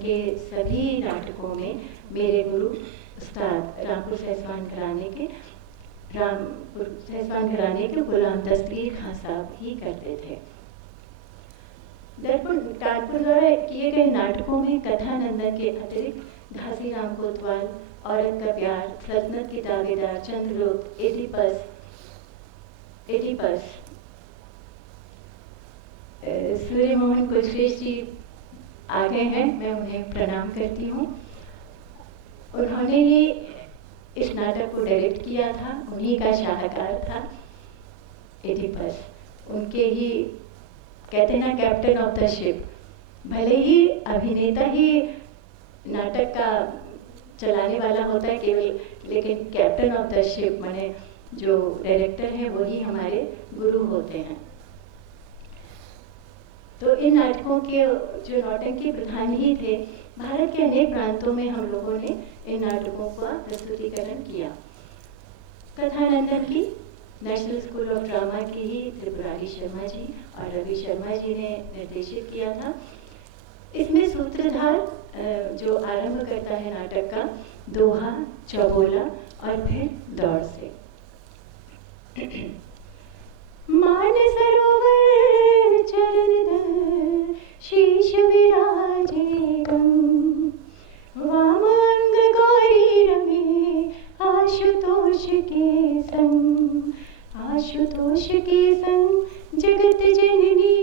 के सभी नाटकों में मेरे गुरु उस्ताद रामपुर सहसवान घराने के गुलाम दस्तगीर खां साहब ही करते थे। दर्पण कानपुर द्वारा किए गए नाटकों में कथानंदन के अतिरिक्त घासीराम कोतवाल, औरत का प्यार, सल्तनत के दावेदार, चंद्रगुप्त, एडिपस, सूर्य मोहन कुलश्रेष्ठ जी आ गए हैं, मैं उन्हें प्रणाम करती हूँ। उन्होंने ही इस नाटक को डायरेक्ट किया था, उन्हीं का शाहकार था एडिपस। उनके ही कहते हैं ना कैप्टन ऑफ द शिप, भले ही अभिनेता ही नाटक का चलाने वाला होता है केवल, लेकिन कैप्टन ऑफ द शिप माने जो डायरेक्टर हैं वही हमारे गुरु होते हैं। तो इन नाटकों के जो नौटंकी प्रधान ही थे, भारत के अनेक प्रांतों में हम लोगों ने इन नाटकों का प्रस्तुतिकरण किया। कथानंदन की नेशनल स्कूल ऑफ ड्रामा की ही त्रिपुरारी शर्मा जी और रवि शर्मा जी ने निर्देशित किया था। इसमें सूत्रधार जो आरंभ करता है नाटक का, दोहा, चौबोला और फिर दौड़ से। मान सरोवर चरण शीश विराजे गम, वामांग गौरी रमे आशुतोष के संग, आशुतोष के संग जगत जननी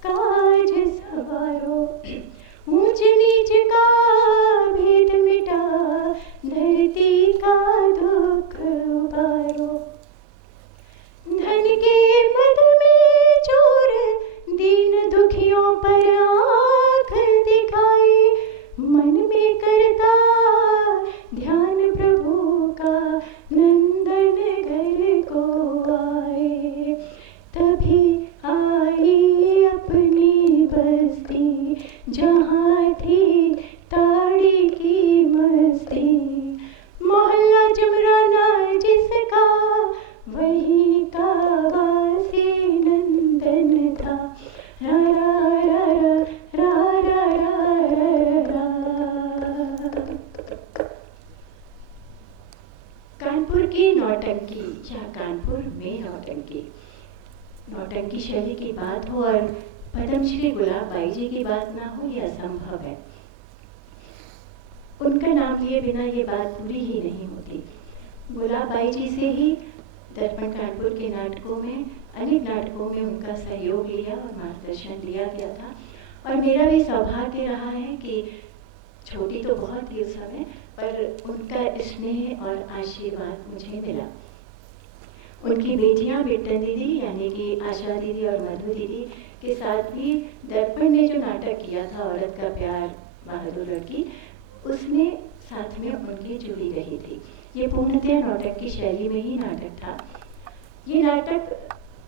काज सवारो, ऊंच नीच का भेद मिटा धरती का दुख उबारो, धन के पद में चोर दीन दुखियों पर आँख दिखाए, मन में करता ध्यान प्रभु का नंदन घर को आए, तभी आई अपनी बस्ती जहाँ थी ताड़ी की मस्ती, मोहल्ला जुमराना जिसका वही का वासी नंदन था, रा रा रा रा रा रा रा रा। कानपुर की नौटंकी या कानपुर में नौटंकी, नौटंकी शैली की बात हो और पद्मश्री गुलाब बाई जी की बात ना हो, यह असंभव है। उनका नाम लिए बिना ये बात पूरी ही नहीं होती। गुलाब बाई जी से ही दर्पण कानपुर के नाटकों में, अनेक नाटकों में उनका सहयोग लिया और मार्गदर्शन लिया गया था। और मेरा भी सौभाग्य रहा है कि छोटी तो बहुत थी उस समय, पर उनका स्नेह और आशीर्वाद मुझे मिला। उनकी बेटियां बिट्टन दीदी यानी कि आशा दीदी और मधु दीदी के साथ भी दर्पण ने जो नाटक किया था औरत का प्यार बहादुर लड़की, उसमें साथ में उनकी जुड़ी रही थी। ये पूर्णतः नाटक की शैली में ही नाटक था। ये नाटक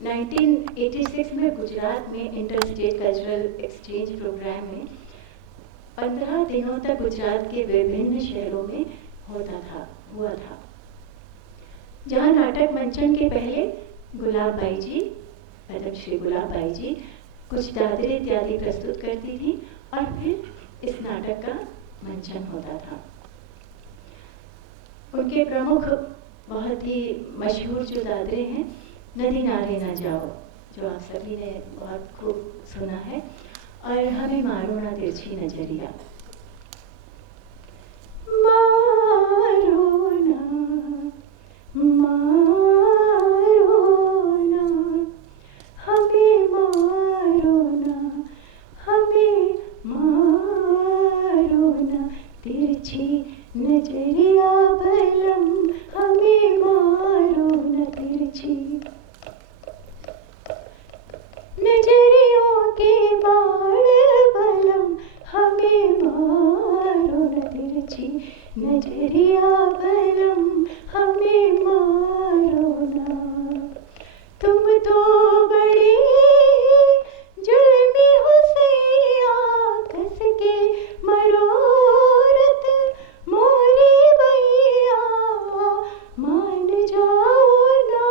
1986 में गुजरात में inter state cultural exchange programme में 15 दिनों तक गुजरात के विभिन्न शहरों में हुआ था, जहाँ नाटक मंचन के पहले गुलाब बाई जी, पद्मश्री गुलाब बाई जी कुछ दादरे इत्यादि प्रस्तुत करती थी और फिर इस नाटक का मंचन होता था। उनके प्रमुख बहुत ही मशहूर जो दादरे हैं, नदी नारे न जाओ, जो आप सभी ने बहुत खूब सुना है, और हमें मारो ना तिरछी नजरिया। मारो ना, मारो ना, हमें मारो ना, हमें मारो ना तिरछी नजरिया बलम, हमें मारो न तिरछी नजरियों के बाण बलम, हमें मारो न तिरछी नजरिया बलम, हमें मारो ना। तुम तो बड़ी जुल्मी हो सैया, कस के मरोरत मोरी भैया, मान जाओ ना,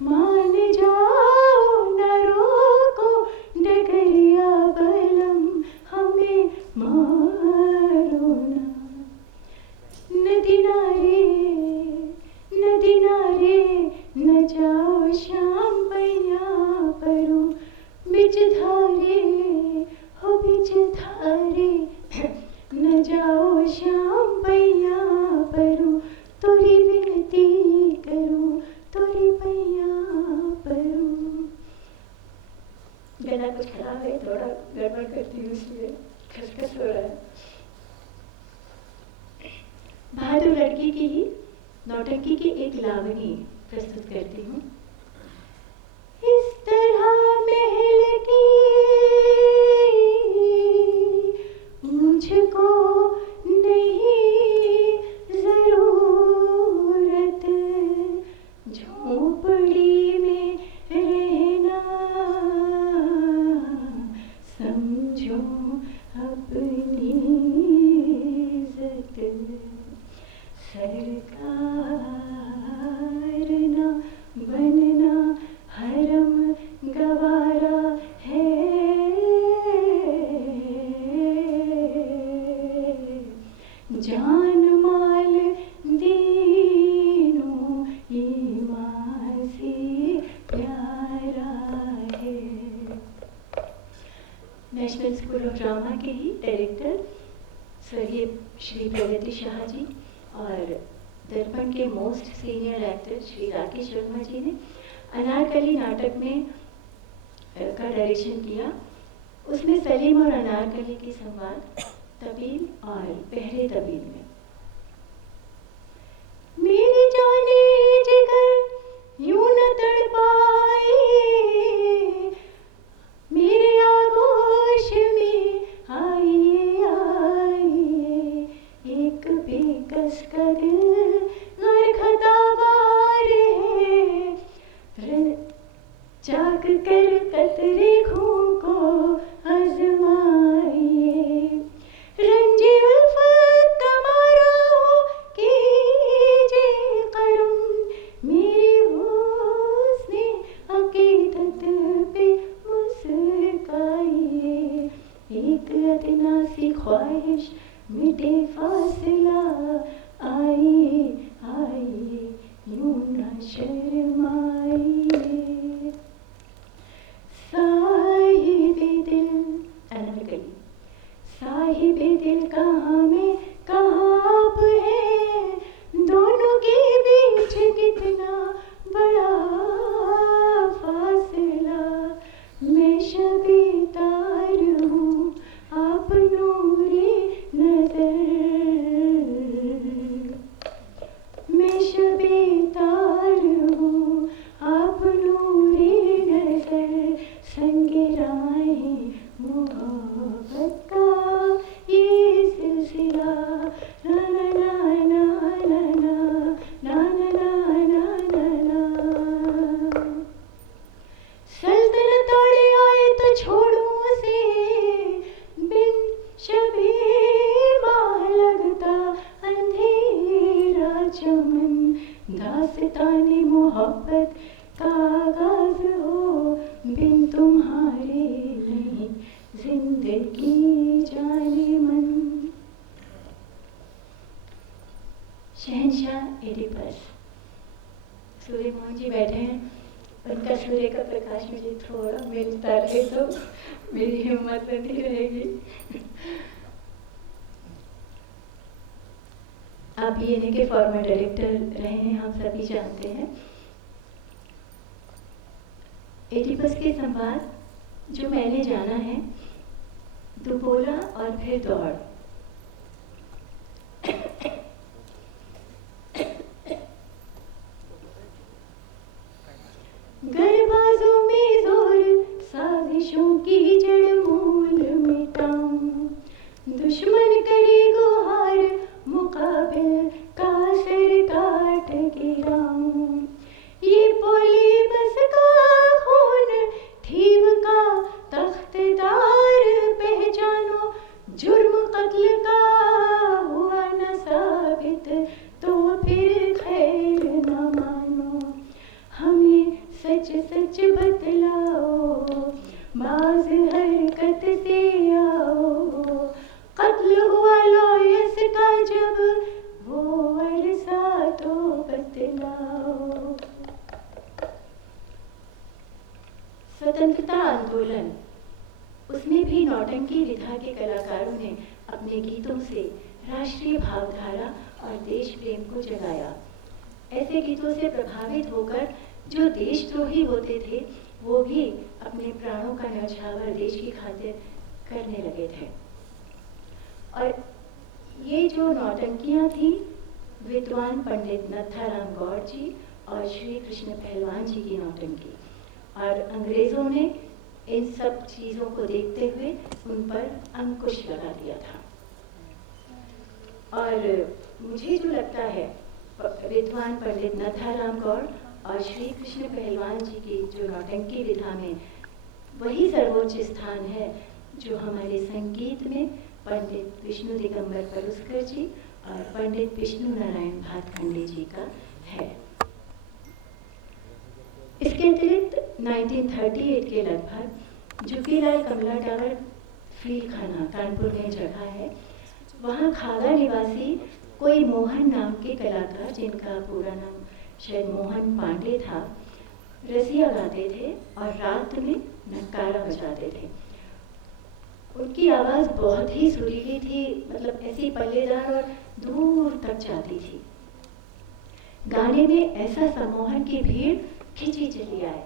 मान जाओ ना, रोको डगरिया धारे हो बिच धारे न जाओ श्याम पैया परू तोरी विनती करूं तोरी पैया परू। गला कुछ खराब है, थोड़ा गड़बड़ करती हूँ इसलिए खसखस हो रहा है। बहादुर लड़की की ही नौटंकी की एक लावनी प्रस्तुत करती हूँ। इस तरह महल की मुझको नहीं जरूरत, झोंपड़ी में रहना समझो अपनी इज्जत, सरकार ना बनना हरम गवारा है, जान माल दीनों ईमान से प्यारा है। नेशनल स्कूल ऑफ ड्रामा के ही डायरेक्टर स्वर्गीय श्री प्रगति शाह जी और दर्पण के most senior actor Shri Rakesh Verma ji ने अनारकली नाटक में का डायरेक्शन किया। उसमें सलीम और अनारकली की संवाद तबील और पहरे तबील में। मेरी जाने जिगर यूं न तड़पाए, मेरे आगोश में आइए आइए, एक बेकस का दिल गरखदावार है, जाग कर कतरे खूं को आजमाइए, रंजी उल्फत का मारा हो कीजिए करम, मेरी हुस्ने अकीदत पे मुस्काइए, एक अदना सी ख्वाहिश मिटे फासला, आइए आइए यूं न शर्माइए। साहिबे दिल अनारकली, साहिबे दिल कहाँ में कहाँ आप है, दोनों के बीच कितना बड़ा फासला, मैं शबे तार हूँ आप नूरे नजर, मैं शबे तार हूँ आप नूरे नजर, संगे राहें मोहब्बत का ये सिलसिला, ना ना ना ना ना ना ना ना ना ना ना। सल्तनत तोड़े आए तो छोड़ूं उसे, बिन शबे माह लगता अंधेरा चमन, दास्ताने मोहब्बत का आगाज हो, बिन तुम्हारे नहीं जिंदगी जाने मन। शहंशाह एडिपस सूर्य मोहन जी बैठे हैं, उनका सूर्य का प्रकाश मुझे थोड़ा मिलता रहे तो मेरी हिम्मत बनी रहेगी। आप ये के फॉर्मर डायरेक्टर रहे हैं, हम सभी जानते हैं। एडिपस के संवाद जो मैंने जाना है, तू बोला और फिर दौड़, गरबाजों में जोर साजिशों की जड़ मूल मिटाऊं, दुश्मन करे गुहार मुकाबिल का सर काट गिराऊं, ये पोली बस का खून थीव का तख्तदार पहचानो, जुर्म कत्ल उसमें भी नौटंकी विधा के कलाकारों ने अपने गीतों से राष्ट्रीय भावधारा और देश प्रेम को जगाया। ऐसे गीतों से प्रभावित होकर जो देशद्रोही होते थे वो भी अपने प्राणों का न्यौछावर देश की खातिर करने लगे थे। और ये जो नौटंकियाँ थी विद्वान पंडित नत्थाराम गौड़ जी और श्री कृष्ण पहलवान जी की नौटंकी, और अंग्रेज़ों ने इन सब चीज़ों को देखते हुए उन पर अंकुश लगा दिया था। और मुझे जो लगता है विद्वान पंडित नत्थाराम गौड़ और श्री कृष्ण पहलवान जी की जो नौटंकी विधा में वही सर्वोच्च स्थान है जो हमारे संगीत में पंडित विष्णु दिगंबर पलुस्कर जी और पंडित विष्णु नारायण भातखंडे जी का है। इसके अतिरिक्त 1938 के लगभग जुकीलाल कमला टावर फील खाना कानपुर में जगह है। वहाँ खागा निवासी कोई मोहन नाम के कलाकार, जिनका पूरा नाम शायद मोहन पांडे था, रसिया गाते थे और रात में नक्कारा बजाते थे। उनकी आवाज़ बहुत ही सुरीली थी, मतलब ऐसी पल्लेदार और दूर तक जाती थी। गाने में ऐसा सम्मोहन की भीड़ खिंची चली आए।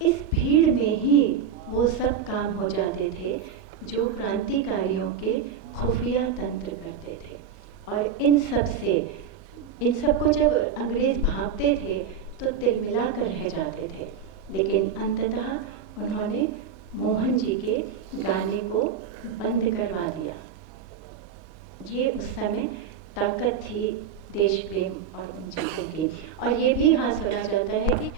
इस भीड़ में ही वो सब काम हो जाते थे जो क्रांतिकारियों के खुफिया तंत्र करते थे। और इन सब को जब अंग्रेज भांपते थे तो तिलमिला कर रह जाते थे, लेकिन अंततः उन्होंने मोहन जी के गाने को बंद करवा दिया। ये उस समय ताकत थी देश प्रेम और उन चीज़ों की। और ये भी हाँ सुना जाता है कि